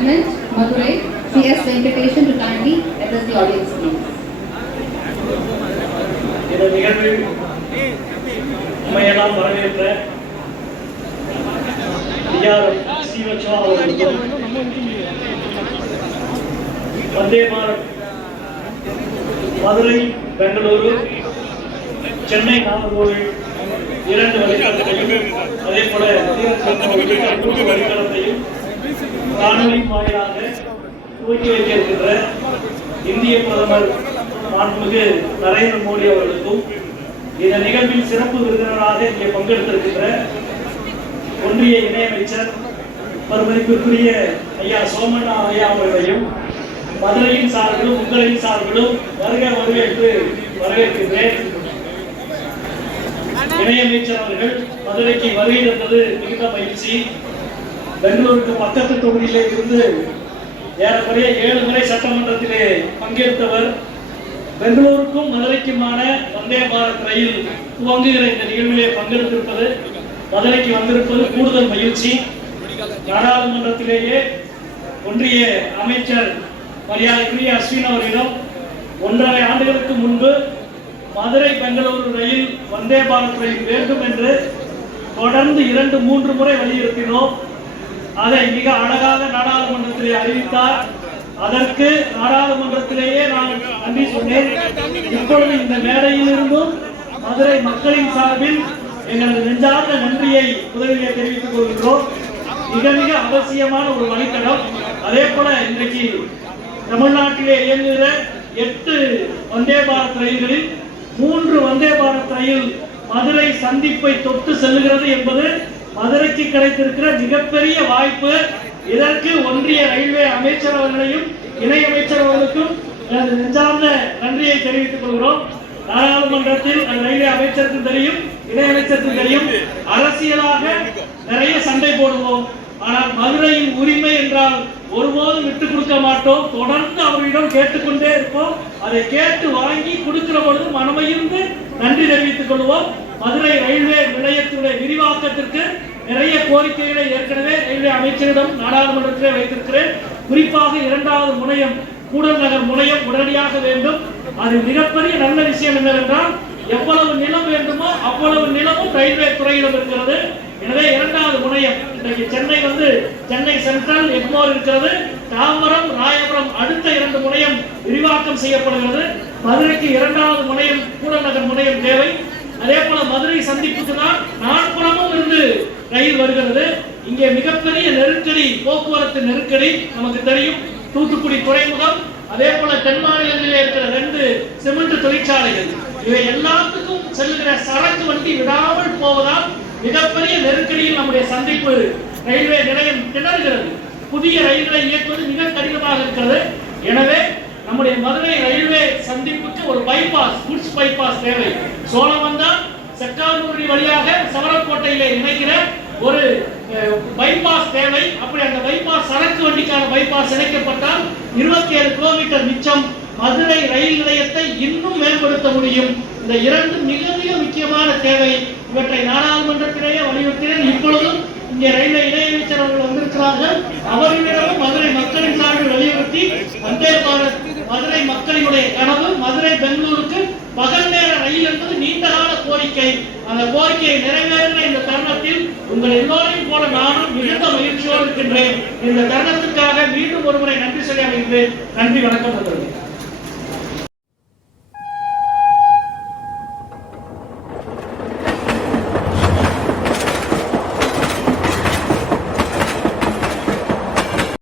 Department, Madurai, C.S. Venkateshan to kindly address the audience, please. இந்த நிகழ்வில் நம்மையெல்லாம் வரவேற்ற டிஆர் ஸ்ரீவத்சவா அவர்களுக்கும் வந்தே பாரத் மதுரை பெங்களூரு சென்னை நாகர்கோவில் இரண்டு வழித்தடத்தையும் அதே போல கூட்டு வழித்தடத்தையும் காணொலி வாயிலாக துவக்கி வைக்க இருக்கின்ற இந்திய பிரதமர் மாண்புமிகு நரேந்திர மோடி அவர்களுக்கும் இந்த நிகழ்வில் சிறப்பு விருந்தினராக இங்கே பங்கெடுத்திருக்கின்ற ஒன்றிய இணையமைச்சர் மறுமதிப்பிற்குரிய ஐயா சோமண்ணா ஐயா அவர்களையும் மதுரையின் சார்பிலும் உங்களின் சார்பிலும் வருக வரவேற்று வரவேற்கின்றேன். இணையமைச்சர் அவர்கள் மதுரைக்கு வருகை தந்தது மிகுந்த மகிழ்ச்சி. பெங்களூருக்கு பக்கத்து தொகுதியிலே இருந்து ஏறக்குறைய ஏழு முறை சட்டமன்றத்திலே பங்கேற்றவர் பெங்களூருக்கும் மதுரைக்குமான வந்தே பாரத் ரயில் துவங்குகிற இந்த நிகழ்விலே பங்கெடுத்திருப்பது மதுரைக்கு வந்திருப்பது கூடுதல் மகிழ்ச்சி. நாடாளுமன்றத்திலேயே ஒன்றிய அமைச்சர் மரியாதைக்குரிய அஸ்வின் அவர்களிடம் ஒன்றரை ஆண்டுகளுக்கு முன்பு மதுரை பெங்களூரு ரயில் வந்தே பாரத் ரயில் வேண்டும் என்று தொடர்ந்து இரண்டு மூன்று முறை வலியுறுத்தினோம். அதை மிக அழகாக நாடாளுமன்றத்திலே அறிவித்தார். அதற்கு நாடாளுமன்றத்திலேயே நான் நன்றி சொன்னேன். இப்பொழுது இந்த மேடையில் இருந்தும் மதுரை மக்களின் சார்பில் எங்களது நெஞ்சார்ந்த நன்றியை முதலிலே தெரிவித்துக் கொள்கிறோம் மிக மிக அவசியமான ஒரு வழித்தடம். அதே போல இன்றைக்கு தமிழ்நாட்டிலே இயங்குகிற எட்டு வந்தே பாரத் ரயில்களில் மூன்று வந்தே பாரத் ரயில் மதுரை சந்திப்பை தொட்டு செல்லுகிறது என்பது மதுரைக்கு கிடைத்திருக்கிற மிகப்பெரிய வாய்ப்பு இதற்கு ஒன்றிய ரயில்வே அமைச்சர் அவர்களையும் இணை அமைச்சர் அவர்களுக்கும் எனது நெஞ்சார்ந்த நன்றியை தெரிவித்துக் கொள்கிறோம். நாடாளுமன்றத்தில் அந்த ரயில்வே அமைச்சருக்கும் தெரியும் இணையமைச்சருக்கும் தெரியும். அரசியலாக நிறைய சண்டை போடுவோம். ஆனால் மதுரையின் உரிமை என்றால் ஒருபோதும் விட்டுக் கொடுக்க மாட்டோம். தொடர்ந்து அவர்களிடம் கேட்டுக்கொண்டே இருப்போம். அதை கேட்டு வாங்கி கொடுக்கிற பொழுது மனமையிருந்து நன்றி தெரிவித்துக் கொள்வோம். மதுரை ரயில்வே நிலையத்துடைய விரிவாக்கத்திற்கு நிறைய கோரிக்கைகளை ஏற்கனவே ரயில்வே அமைச்சரிடம் நாடாளுமன்றத்திலே வைத்திருக்கிறேன். குறிப்பாக இரண்டாவது முனையம் கூடல் நகர் முனையம் உடனடியாக வேண்டும். அது மிகப்பெரிய நல்ல விஷயம் என்னவென்றால் எவ்வளவு நிலம் வேண்டுமோ அவ்வளவு நிலமும் ரயில்வே துறையிடம் இருக்கிறது. எனவே இரண்டாவது முனையம் இன்றைக்கு சென்னை வந்து சென்னை சென்ட்ரல் எக்மோர் இருக்கிறது. தாம்பரம் ராயபுரம் அடுத்த இரண்டு முனையம் விரிவாக்கம் செய்யப்படுகிறது. மதுரைக்கு இரண்டாவது முனையம் கூடநகர் முனையம் தேவை. அதே போல மதுரை சந்திப்புக்கு தான் நாற்புறமும் இருந்து ரயில் வருகிறது. இங்கே மிகப்பெரிய நெருக்கடி போக்குவரத்து நெருக்கடி நமக்கு தெரியும். தூத்துக்குடி துறைமுகம் அதே போல தென் மாநிலங்களில் இருக்கிற ரெண்டு சிமெண்ட் தொழிற்சாலைகள். இவை எல்லாத்துக்கும் செல்கிற சரக்கு வண்டி விடாமல் போவதால் மிகப்பெரிய நெருக்கடியில் நம்முடைய சந்திப்பு ரயில்வே நிலையம் திணறுகிறது. புதிய ரயில்களை இயக்குவது மிக கடினமாக இருக்கிறது. எனவே நம்முடைய மதுரை ரயில்வே சந்திப்பு ஒரு பைபாஸ் குட்ஸ் பைபாஸ் தேவை. சோழவந்தான் செக்கானூரி வழியாக சவரக்கோட்டையிலே இணைக்கிற ஒரு பைபாஸ் தேவை. அப்படி அந்த பைபாஸ் சரக்கு வண்டிக்கான பைபாஸ் இணைக்கப்பட்டால் இருபத்தி ஏழு கிலோமீட்டர் மிச்சம் மதுரை ரயில் நிலையத்தை இன்னும் மேம்படுத்த முடியும். இந்த இரண்டு மிக மிக முக்கியமான தேவை. இவற்றை நாடாளுமன்றத்திலேயே வலியுறுத்தினேன். இப்பொழுதும் இங்கே ரயில்வே இணையமைச்சர் அவர்கள் வந்திருக்கிறார்கள். அவர்களிடமும் மதுரை மக்களின் சார்பில் வலியுறுத்தி வந்தே பாரத் மதுரை மக்களினுடைய கனவு மதுரை பெங்களூருக்கு பகல் நேர ரயில் என்பது நீண்ட கால கோரிக்கை. அந்த கோரிக்கையை நிறைவேறின இந்த தருணத்தில் உங்கள் எல்லோரையும் போல நானும் மிகுந்த மகிழ்ச்சியோடு இருக்கின்றேன். இந்த தருணத்துக்காக மீண்டும் ஒருமுறை நன்றி சொல்லி அமைகிறேன் நன்றி வணக்கம் நண்பர்களே.